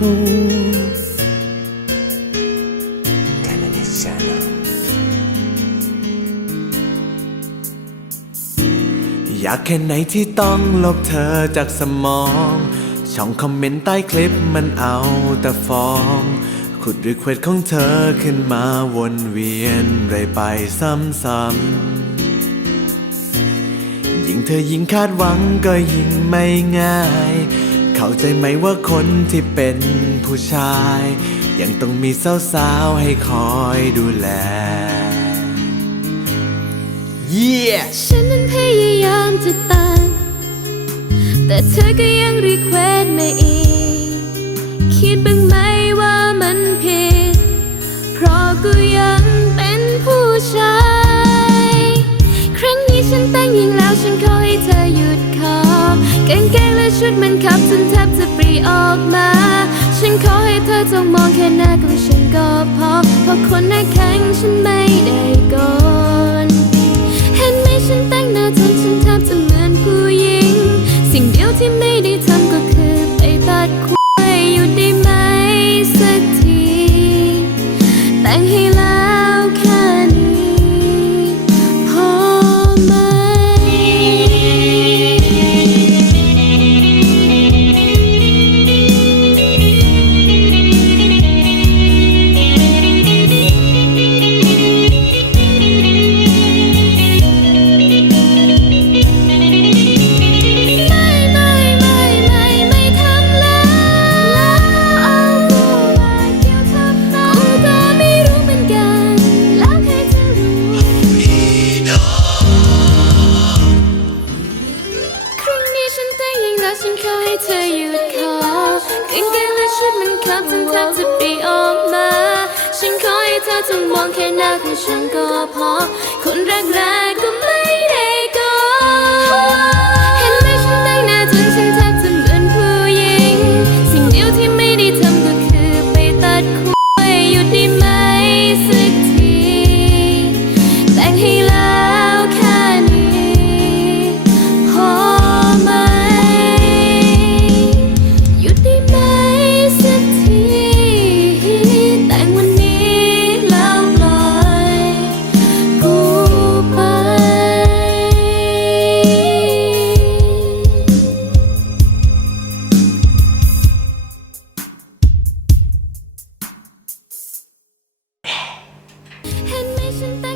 อยากแค่ไหนที่ต้องลบเธอจากสมอง ช่องคอมเมนต์ใต้คลิปมันเอาแต่ฟ้อง ขุดรีเควสของเธอขึ้นมาวนเวียนไรไปซ้ำๆยิ่งเธอยิ่งคาดหวังก็ยิ่งไม่ง่าย เข้าใจไหมว่าคนที่เป็นผู้ชาย ยังต้องมีสาวๆให้คอยดูแล Yeah ฉันนั้นพยายามจะตัดแต่เธอก็ยังรีเควสมาอีก ชุดมันขับจนแทบจะปรีออกมา ฉันขอให้เธอจงมองแค่หน้าของฉันก็พอ เพราะคนหน้าแข็งฉันไม่ได้ก่อนเห็นไหมฉันแต่งหน้าจนฉันแทบจะเหมือนผู้หญิง สิ่งเดียวที่ไม่ กางเกงและชุดมันขับจนแทบจะปีออกมา ฉันขอให้เธอจงมองแค่หน้าของฉันก็พอ คนแรก Isn't